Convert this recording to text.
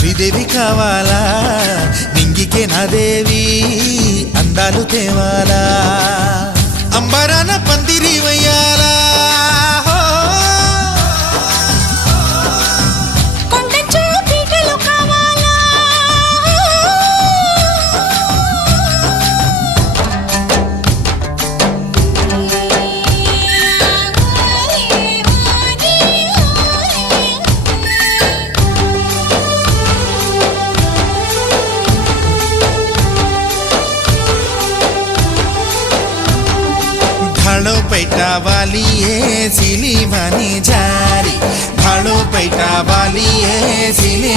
శ్రీదేవి కావాలా నింగికే నా దేవి అందాలు తేవాలా అంబరాన పందిరి వయ్యాలా भाड़ो पैटा वाली है सिली भानी जारी भाड़ो पैटा वाली है सिले